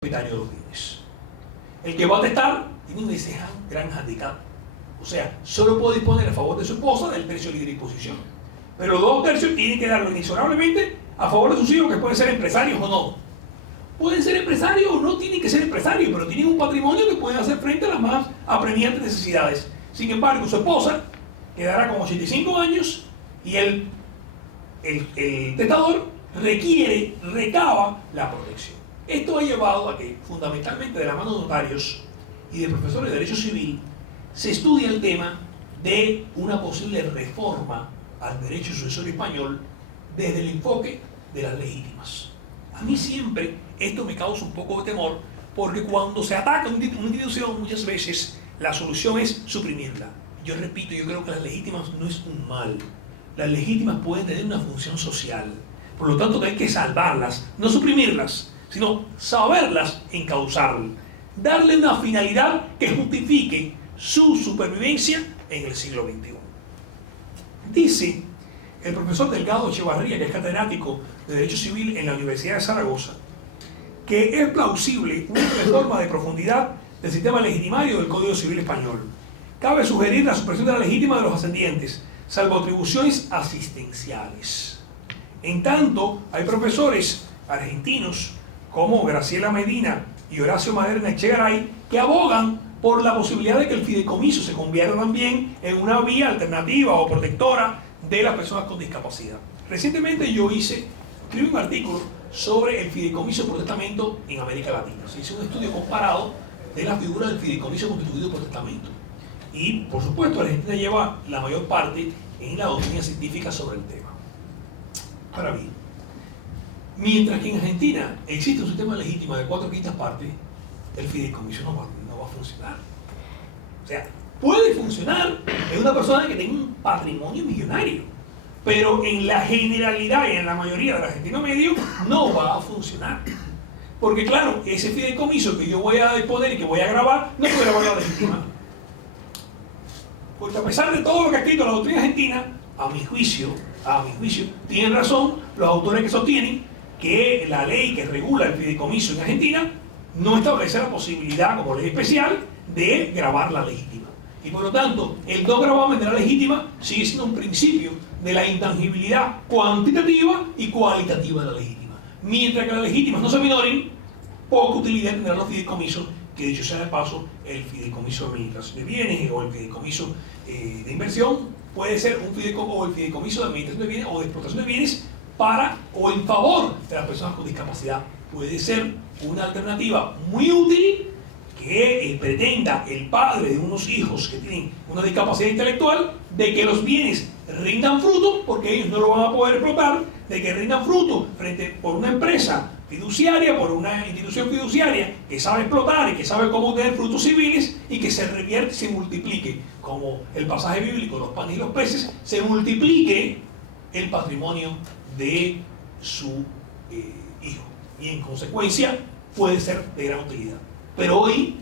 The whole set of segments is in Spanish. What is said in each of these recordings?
propietario de los bienes. El que va a testar tiene ese gran handicap. O sea, solo puede disponer a favor de su esposa del tercio de libre disposición. Pero los 2/3 tienen que darlo inexorablemente a favor de sus hijos, que pueden ser empresarios o no. Pueden ser empresarios o no tienen que ser empresarios, pero tienen un patrimonio que pueden hacer frente a las más apremiantes necesidades. Sin embargo, su esposa quedará con 85 años y el testador recaba la protección. Esto ha llevado a que, fundamentalmente de la mano de notarios y de profesores de Derecho Civil, se estudia el tema de una posible reforma al derecho sucesorio español desde el enfoque de las legítimas. A mí siempre esto me causa un poco de temor, porque cuando se ataca una institución, muchas veces la solución es suprimirla. Yo repito, yo creo que las legítimas no es un mal. Las legítimas pueden tener una función social. Por lo tanto, hay que salvarlas, no suprimirlas, sino saberlas encauzar, darle una finalidad que justifique su supervivencia en el siglo XXI. Dice el profesor Delgado Echevarría, que es catedrático de Derecho Civil en la Universidad de Zaragoza, que es plausible una reforma de profundidad del sistema legitimario del Código Civil Español. Cabe sugerir la supresión de la legítima de los ascendientes, salvo atribuciones asistenciales. En tanto, hay profesores argentinos como Graciela Medina y Horacio Maderna Echegaray que abogan por la posibilidad de que el fideicomiso se convierta también en una vía alternativa o protectora de las personas con discapacidad. Recientemente yo escribí un artículo sobre el fideicomiso por testamento en América Latina. Se hizo un estudio comparado de la figura del fideicomiso constituido por testamento. Y, por supuesto, Argentina lleva la mayor parte en la doctrina científica sobre el tema. Ahora bien, mientras que en Argentina existe un sistema legítimo de 4/5 partes, el fideicomiso no va a funcionar. O sea, puede funcionar en una persona que tenga un patrimonio millonario, pero en la generalidad y en la mayoría del argentino medio no va a funcionar. Porque claro, ese fideicomiso que yo voy a disponer y que voy a grabar, no puede grabar la legítima. Porque a pesar de todo lo que ha escrito la doctrina argentina, a mi juicio, tienen razón los autores que sostienen que la ley que regula el fideicomiso en Argentina no establece la posibilidad, como ley especial, de gravar la legítima. Y por lo tanto, el no gravamen de la legítima sigue siendo un principio de la intangibilidad cuantitativa y cualitativa de la legítima. Mientras que las legítimas no se minoren, poca utilidad tendrán los fideicomisos, que dicho sea de paso, el fideicomiso de administración de bienes o el fideicomiso de inversión puede ser un fideicomiso, o el fideicomiso de administración de bienes o de explotación de bienes para o en favor de las personas con discapacidad. Puede ser una alternativa muy útil que pretenda el padre de unos hijos que tienen una discapacidad intelectual de que los bienes rindan fruto, porque ellos no lo van a poder explotar, de que rindan fruto por una empresa fiduciaria, por una institución fiduciaria que sabe explotar y que sabe cómo obtener frutos civiles y que se revierte y se multiplique, como el pasaje bíblico, los panes y los peces, se multiplique el patrimonio de su hijo. Y en consecuencia puede ser de gran utilidad. Pero hoy,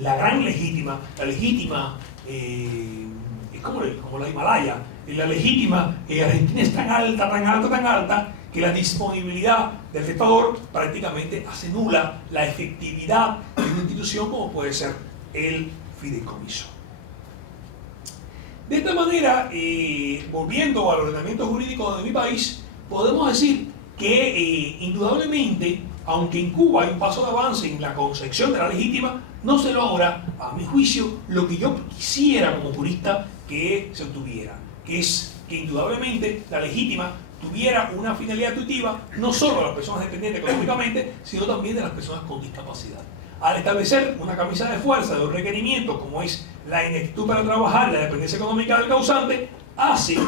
la gran legítima, la legítima es como la Himalaya, la legítima argentina es tan alta, que la disponibilidad del testador prácticamente hace nula la efectividad de una institución como puede ser el fideicomiso. De esta manera, volviendo al ordenamiento jurídico de mi país, podemos decir que indudablemente, aunque en Cuba hay un paso de avance en la concepción de la legítima, no se logra, a mi juicio, lo que yo quisiera como jurista que se obtuviera, que es que indudablemente la legítima tuviera una finalidad tuitiva no solo de las personas dependientes económicamente, sino también de las personas con discapacidad. Al establecer una camisa de fuerza de un requerimiento como es la ineptitud para trabajar y la dependencia económica del causante, hace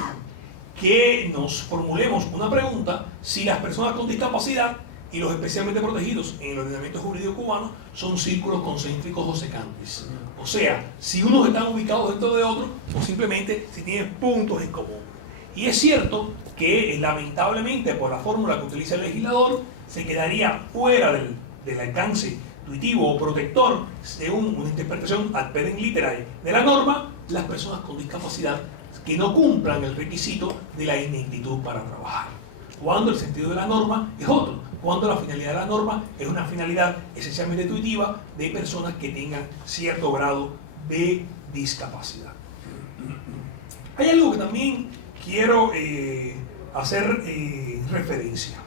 que nos formulemos una pregunta si las personas con discapacidad y los especialmente protegidos en el ordenamiento jurídico cubano son círculos concéntricos o secantes. O sea, si unos están ubicados dentro de otros o simplemente si tienen puntos en común. Y es cierto que lamentablemente por la fórmula que utiliza el legislador se quedaría fuera del alcance tuitivo o protector de una interpretación ad pedem literae de la norma las personas con discapacidad que no cumplan el requisito de la ineptitud para trabajar, cuando el sentido de la norma es otro. cuando la finalidad de la norma es una finalidad esencialmente intuitiva de personas que tengan cierto grado de discapacidad. Hay algo que también quiero hacer referencia.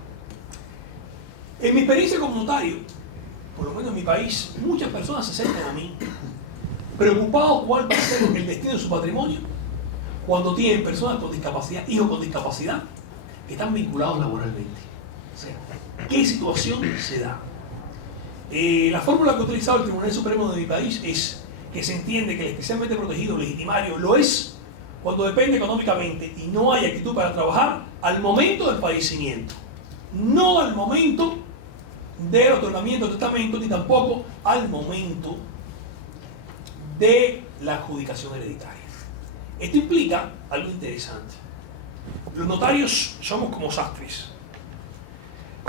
En mi experiencia como notario, por lo menos en mi país, muchas personas se acercan a mí preocupados cuál va a ser el destino de su patrimonio cuando tienen personas con discapacidad, hijos con discapacidad, que están vinculados laboralmente. O sea, ¿qué situación se da? La fórmula que ha utilizado el Tribunal Supremo de mi país es que se entiende que el especialmente protegido legitimario lo es cuando depende económicamente y no hay actitud para trabajar al momento del fallecimiento, no al momento del otorgamiento del testamento, ni tampoco al momento de la adjudicación hereditaria. Esto implica algo interesante. Los notarios somos como sastres.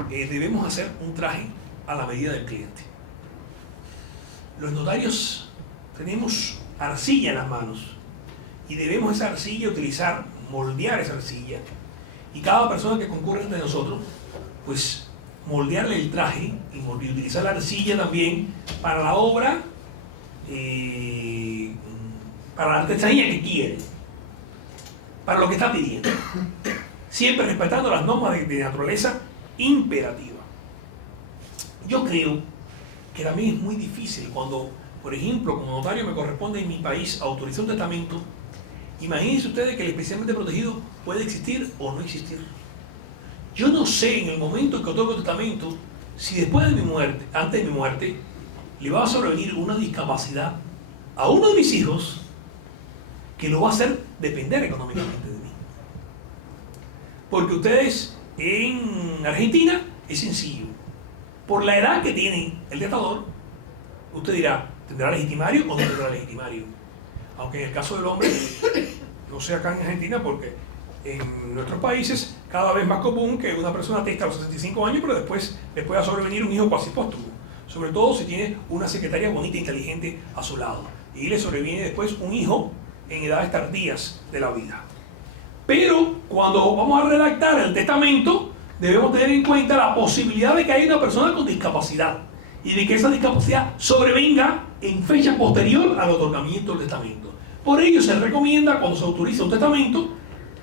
Debemos hacer un traje a la medida del cliente. Los notarios tenemos arcilla en las manos y debemos esa arcilla utilizar, moldear esa arcilla, y cada persona que concurre entre nosotros, pues moldearle el traje y utilizar la arcilla también para la obra, para la artesanía que quiere, para lo que está pidiendo, siempre respetando las normas de naturaleza imperativa. Yo creo que también es muy difícil cuando, por ejemplo, como notario me corresponde en mi país autorizar un testamento. Imagínense ustedes que el especialmente protegido puede existir o no existir. Yo no sé en el momento que otorgo el testamento si después de mi muerte, antes de mi muerte, le va a sobrevenir una discapacidad a uno de mis hijos que lo va a hacer depender económicamente de mí. Porque ustedes en Argentina es sencillo. Por la edad que tiene el testador, usted dirá, ¿tendrá legitimario o no tendrá legitimario? Aunque en el caso del hombre, no sé acá en Argentina, porque en nuestros países cada vez más común que una persona testa a los 65 años, pero después le pueda sobrevenir un hijo cuasi póstumo. Sobre todo si tiene una secretaria bonita e inteligente a su lado. Y le sobreviene después un hijo en edades tardías de la vida. Pero cuando vamos a redactar el testamento, debemos tener en cuenta la posibilidad de que haya una persona con discapacidad y de que esa discapacidad sobrevenga en fecha posterior al otorgamiento del testamento. Por ello se recomienda, cuando se autoriza un testamento,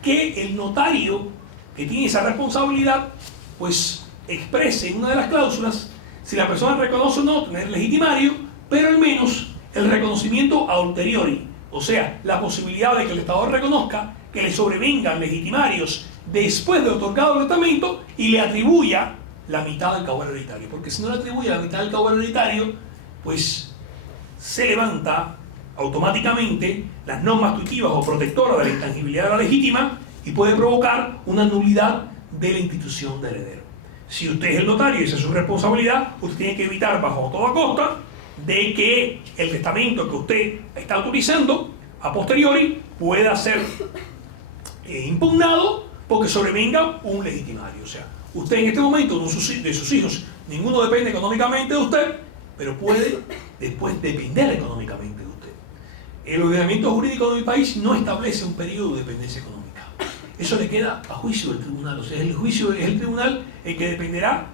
que el notario que tiene esa responsabilidad pues exprese en una de las cláusulas si la persona reconoce o no tener legitimario, pero al menos el reconocimiento a ulteriori, o sea, la posibilidad de que el testador reconozca que le sobrevengan legitimarios después de otorgado el testamento y le atribuya la mitad del caudal hereditario. Porque si no le atribuye la mitad del caudal hereditario, pues se levanta automáticamente las normas tuitivas o protectoras de la intangibilidad de la legítima y puede provocar una nulidad de la institución de heredero. Si usted es el notario y esa es su responsabilidad, usted tiene que evitar bajo toda costa de que el testamento que usted está autorizando a posteriori pueda ser impugnado porque sobrevenga un legitimario. O sea, usted en este momento de sus hijos, ninguno depende económicamente de usted, pero puede después depender económicamente de usted. El ordenamiento jurídico de mi país no establece un periodo de dependencia económica. Eso le queda a juicio del tribunal. O sea, el juicio es el tribunal el que determinará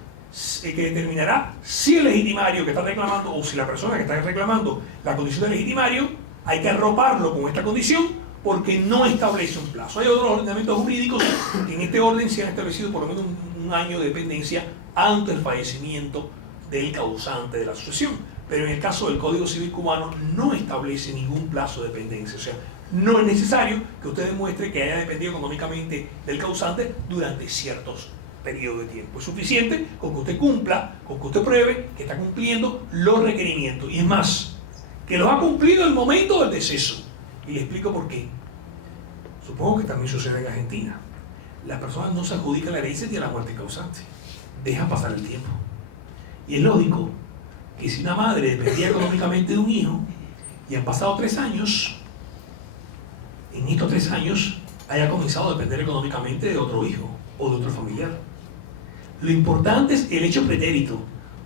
si el legitimario que está reclamando o si la persona que está reclamando la condición de legitimario hay que arroparlo con esta condición porque no establece un plazo. Hay otros ordenamientos jurídicos que en este orden se han establecido por lo menos un año de dependencia antes del fallecimiento del causante de la sucesión. Pero en el caso del Código Civil cubano no establece ningún plazo de dependencia. O sea, no es necesario que usted demuestre que haya dependido económicamente del causante durante ciertos periodos de tiempo. Es suficiente con que usted cumpla, con que usted pruebe que está cumpliendo los requerimientos. Y es más, que los ha cumplido en el momento del deceso. Y le explico por qué. Supongo que también sucede en Argentina. Las personas no se adjudican la herencia ni a la muerte causante. Dejan pasar el tiempo. Y es lógico que si una madre dependía económicamente de un hijo y han pasado 3 años, en estos 3 años haya comenzado a depender económicamente de otro hijo o de otro familiar. Lo importante es el hecho pretérito.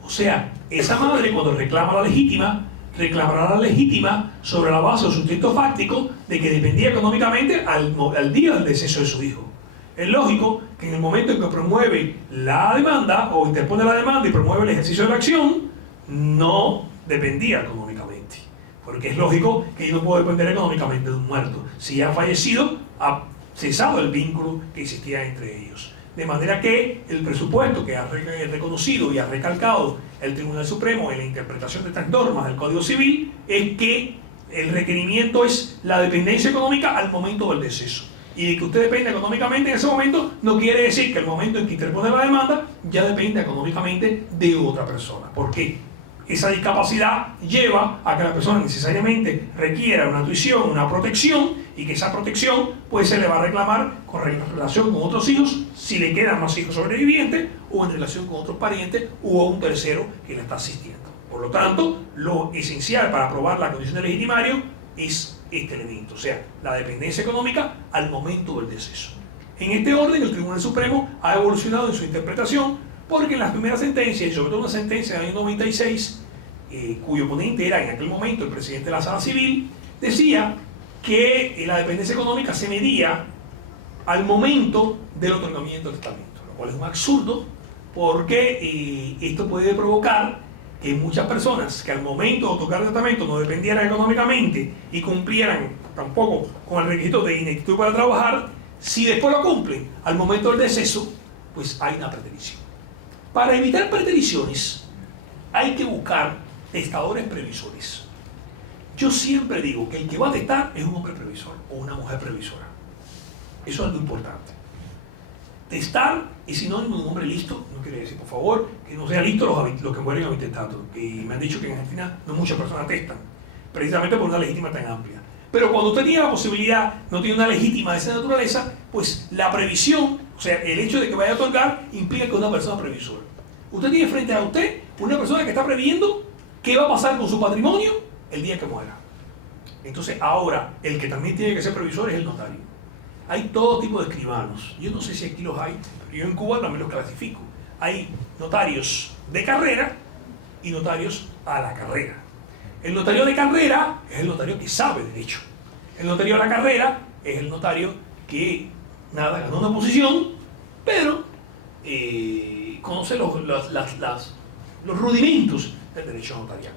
O sea, esa madre cuando reclama la legítima, reclamará la legítima sobre la base o sustento fáctico de que dependía económicamente al día del deceso de su hijo. Es lógico que en el momento en que promueve la demanda o interpone la demanda y promueve el ejercicio de la acción, no dependía económicamente. Porque es lógico que yo no puedo depender económicamente de un muerto. Si ha fallecido, ha cesado el vínculo que existía entre ellos. De manera que el presupuesto que ha reconocido y ha recalcado el Tribunal Supremo en la interpretación de estas normas del Código Civil es que el requerimiento es la dependencia económica al momento del deceso. Y de que usted dependa económicamente en ese momento no quiere decir que el momento en que interpone la demanda ya dependa económicamente de otra persona. ¿Por qué? Esa discapacidad lleva a que la persona necesariamente requiera una tuición, una protección, y que esa protección pues se le va a reclamar con relación con otros hijos, si le quedan más hijos sobrevivientes, o en relación con otros parientes, o a un tercero que la está asistiendo. Por lo tanto, lo esencial para aprobar la condición de legitimario es este elemento, o sea, la dependencia económica al momento del deceso. En este orden, el Tribunal Supremo ha evolucionado en su interpretación, porque en las primeras sentencias, y sobre todo una sentencia del año 96, cuyo ponente era en aquel momento el presidente de la Sala Civil, decía que la dependencia económica se medía al momento del otorgamiento del testamento, lo cual es un absurdo, porque esto puede provocar que muchas personas que al momento de otorgar el testamento no dependieran económicamente y cumplieran tampoco con el requisito de ineptitud para trabajar, si después lo cumplen al momento del deceso, pues hay una preterición. Para evitar pretericiones hay que buscar testadores previsores. Yo siempre digo que el que va a testar es un hombre previsor o una mujer previsora. Eso es algo importante. Testar es sinónimo de un hombre listo, no quiere decir, por favor, que no sea listo los que mueren avintestados. Y me han dicho que en Argentina no muchas personas testan, precisamente por una legítima tan amplia. Pero cuando usted tiene la posibilidad, no tiene una legítima de esa naturaleza, pues la previsión, o sea, el hecho de que vaya a otorgar, implica que una persona previsora. Usted tiene frente a usted una persona que está previendo qué va a pasar con su patrimonio el día que muera. Entonces, ahora, el que también tiene que ser previsor es el notario. Hay todo tipo de escribanos. Yo no sé si aquí los hay, pero yo en Cuba también los clasifico. Hay notarios de carrera y notarios a la carrera. El notario de carrera es el notario que sabe derecho. El notario a la carrera es el notario que, nada, ganó una posición, pero conoce los rudimentos del derecho notarial.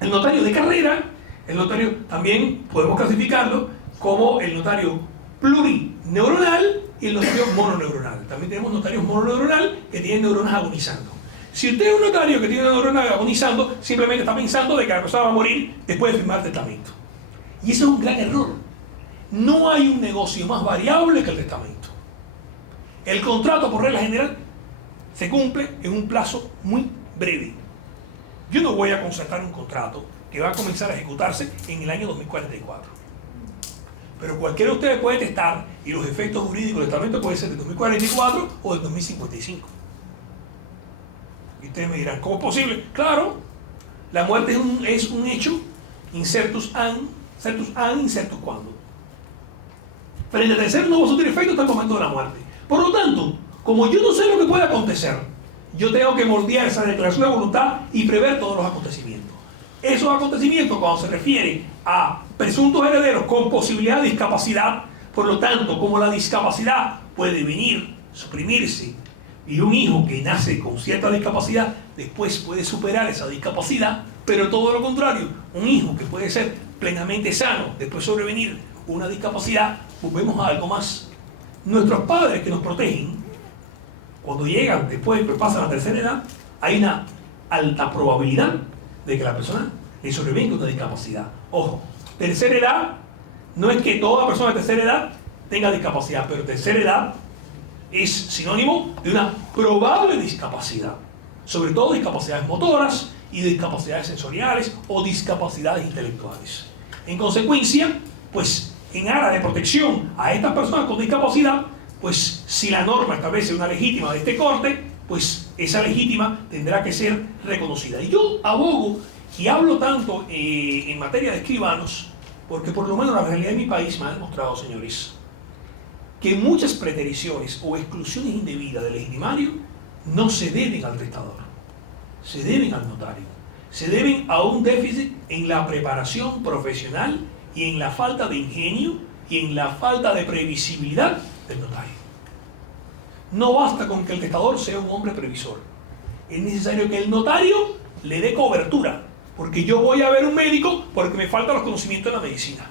El notario de carrera, el notario también podemos clasificarlo como el notario plurineuronal y el notario mononeuronal. También tenemos notarios mononeuronal que tienen neuronas agonizando. Si usted es un notario que tiene una neurona agonizando, simplemente está pensando de que la persona va a morir después de firmar el testamento. Y eso es un gran error. No hay un negocio más variable que el testamento. El contrato, por regla general, se cumple en un plazo muy breve. Yo no voy a concertar un contrato que va a comenzar a ejecutarse en el año 2044. Pero cualquiera de ustedes puede testar y los efectos jurídicos del testamento pueden ser del 2044 o del 2055. Y ustedes me dirán, ¿cómo es posible? Claro, la muerte es un hecho incertus an, incertus quando. Frente al tercero no va a surtir efecto hasta el momento de la muerte. Por lo tanto, como yo no sé lo que puede acontecer, yo tengo que moldear esa declaración de voluntad y prever todos los acontecimientos. Esos acontecimientos, cuando se refiere a presuntos herederos con posibilidad de discapacidad, por lo tanto, como la discapacidad puede venir, suprimirse, y un hijo que nace con cierta discapacidad después puede superar esa discapacidad, pero todo lo contrario, un hijo que puede ser plenamente sano, después sobrevenir una discapacidad, volvemos a algo más. Nuestros padres que nos protegen, cuando llegan después, que pasan a la tercera edad, hay una alta probabilidad de que la persona le sobrevenga una discapacidad. Ojo, tercera edad no es que toda persona de tercera edad tenga discapacidad, pero tercera edad es sinónimo de una probable discapacidad, sobre todo discapacidades motoras y discapacidades sensoriales o discapacidades intelectuales. En consecuencia, pues en aras de protección a estas personas con discapacidad, pues si la norma establece una legítima de este corte, pues esa legítima tendrá que ser reconocida. Y yo abogo y hablo tanto en materia de escribanos, porque por lo menos la realidad de mi país me ha demostrado, señores, que muchas pretericiones o exclusiones indebidas del legitimario no se deben al testador, se deben al notario, se deben a un déficit en la preparación profesional y en la falta de ingenio y en la falta de previsibilidad del notario. No basta con que el testador sea un hombre previsor. Es necesario que el notario le dé cobertura, porque yo voy a ver un médico porque me faltan los conocimientos de la medicina.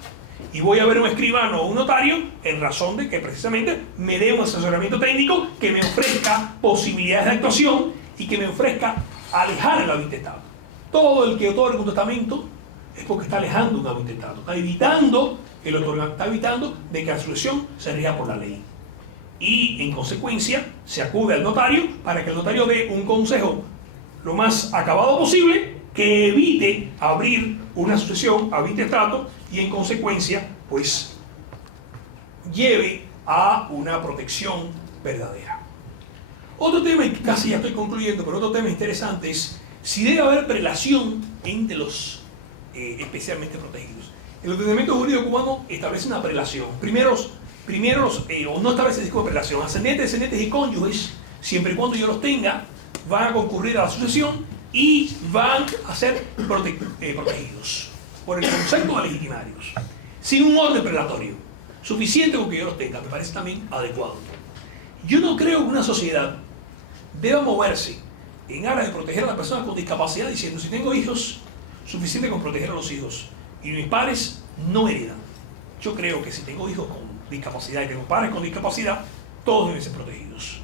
Y voy a ver un escribano o un notario en razón de que precisamente me dé un asesoramiento técnico que me ofrezca posibilidades de actuación y que me ofrezca alejar el hábito intestado. Todo el que otorga un testamento es porque está alejando un hábito intestado, está evitando el otorgamiento, está evitando de que la sucesión se rija por la ley. Y en consecuencia se acude al notario para que el notario dé un consejo lo más acabado posible que evite abrir una sucesión a intestato y en consecuencia pues lleve a una protección verdadera. Otro tema, y casi ya estoy concluyendo, pero otro tema interesante es si debe haber prelación entre los especialmente protegidos. El ordenamiento jurídico cubano establece una prelación. Primeros o no establece tipo de prelación. Ascendentes, descendientes y cónyuges, siempre y cuando yo los tenga, van a concurrir a la sucesión y van a ser protegidos por el concepto de legitimarios, sin un orden prelatorio. Suficiente con que yo los tenga, me parece también adecuado. Yo no creo que una sociedad deba moverse en aras de proteger a las personas con discapacidad diciendo, si tengo hijos, suficiente con proteger a los hijos y mis padres no heredan. Yo creo que si tengo hijos con discapacidad y tengo padres con discapacidad, todos deben ser protegidos.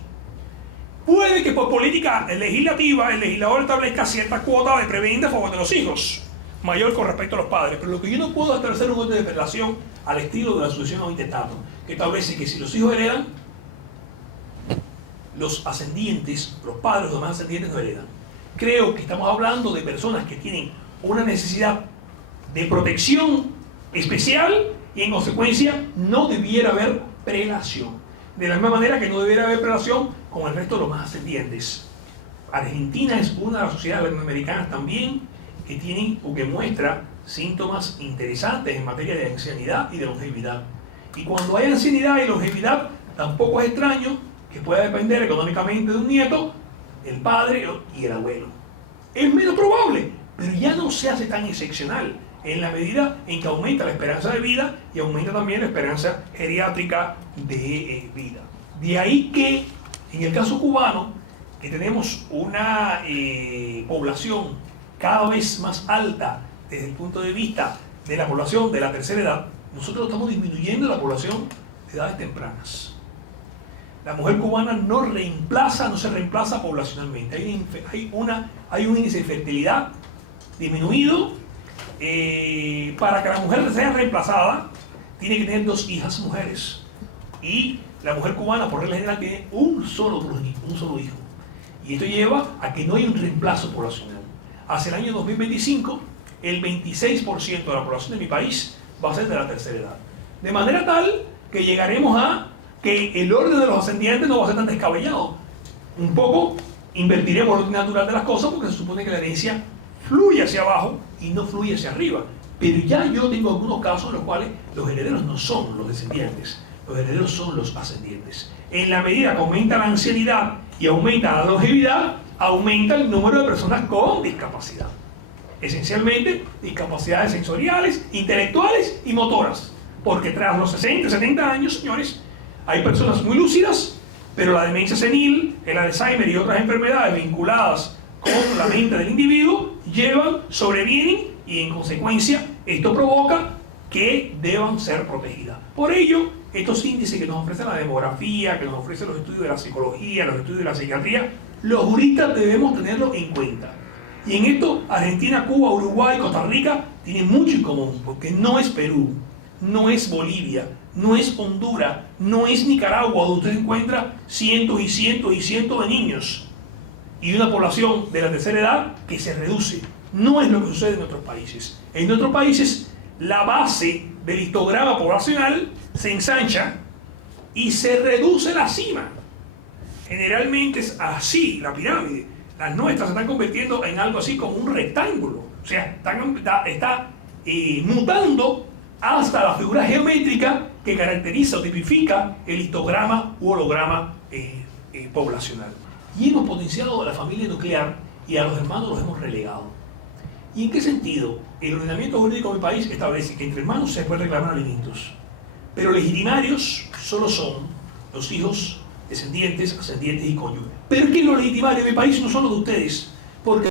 Puede que por política legislativa el legislador establezca cierta cuota de prebenda a favor de los hijos, mayor con respecto a los padres, pero lo que yo no puedo establecer un orden de prelación al estilo de la sucesión a intestato, que establece que si los hijos heredan, los ascendientes, los padres, los demás ascendientes no heredan. Creo que estamos hablando de personas que tienen una necesidad de protección especial y en consecuencia no debiera haber prelación. De la misma manera que no debiera haber prelación con el resto de los más ascendientes. Argentina es una de las sociedades latinoamericanas también que tienen o que muestra síntomas interesantes en materia de ancianidad y de longevidad. Y cuando hay ancianidad y longevidad, tampoco es extraño que pueda depender económicamente de un nieto, el padre y el abuelo. Es menos probable, pero ya no se hace tan excepcional en la medida en que aumenta la esperanza de vida y aumenta también la esperanza geriátrica de vida. De ahí que, en el caso cubano, que tenemos una población cada vez más alta desde el punto de vista de la población de la tercera edad, nosotros estamos disminuyendo la población de edades tempranas. La mujer cubana no se reemplaza poblacionalmente. Hay un índice de fertilidad disminuido. Para que la mujer sea reemplazada, tiene que tener 2 hijas mujeres. Y la mujer cubana, por regla general, tiene un solo hijo. Y esto lleva a que no hay un reemplazo poblacional. Hacia el año 2025, el 26% de la población de mi país va a ser de la tercera edad. De manera tal que llegaremos a que el orden de los ascendientes no va a ser tan descabellado. Un poco invertiremos el orden natural de las cosas porque se supone que la herencia fluye hacia abajo y no fluye hacia arriba. Pero ya yo tengo algunos casos en los cuales los herederos no son los descendientes, los herederos son los ascendientes. En la medida que aumenta la ancianidad y aumenta la longevidad, aumenta el número de personas con discapacidad. Esencialmente, discapacidades sensoriales, intelectuales y motoras. Porque tras los 60, 70 años, señores, hay personas muy lúcidas, pero la demencia senil, el Alzheimer y otras enfermedades vinculadas con la mente del individuo sobrevienen y en consecuencia esto provoca que deban ser protegidas. Por ello, estos índices que nos ofrece la demografía, que nos ofrecen los estudios de la psicología, los estudios de la psiquiatría, los juristas debemos tenerlo en cuenta. Y en esto, Argentina, Cuba, Uruguay, Costa Rica tienen mucho en común, porque no es Perú, no es Bolivia, no es Honduras, no es Nicaragua, donde usted encuentra cientos y cientos y cientos de niños y una población de la tercera edad que se reduce. No es lo que sucede en otros países. En otros países, la base del histograma poblacional se ensancha y se reduce la cima. Generalmente es así la pirámide. Las nuestras se están convirtiendo en algo así como un rectángulo. O sea, está mutando hasta la figura geométrica que caracteriza o tipifica el histograma u holograma poblacional. Y hemos potenciado a la familia nuclear y a los hermanos los hemos relegado. ¿Y en qué sentido? El ordenamiento jurídico de mi país establece que entre hermanos se puede reclamar alimentos, pero legitimarios solo son los hijos descendientes, ascendientes y cónyuges. Pero es que los legitimarios de mi país no son los de ustedes, porque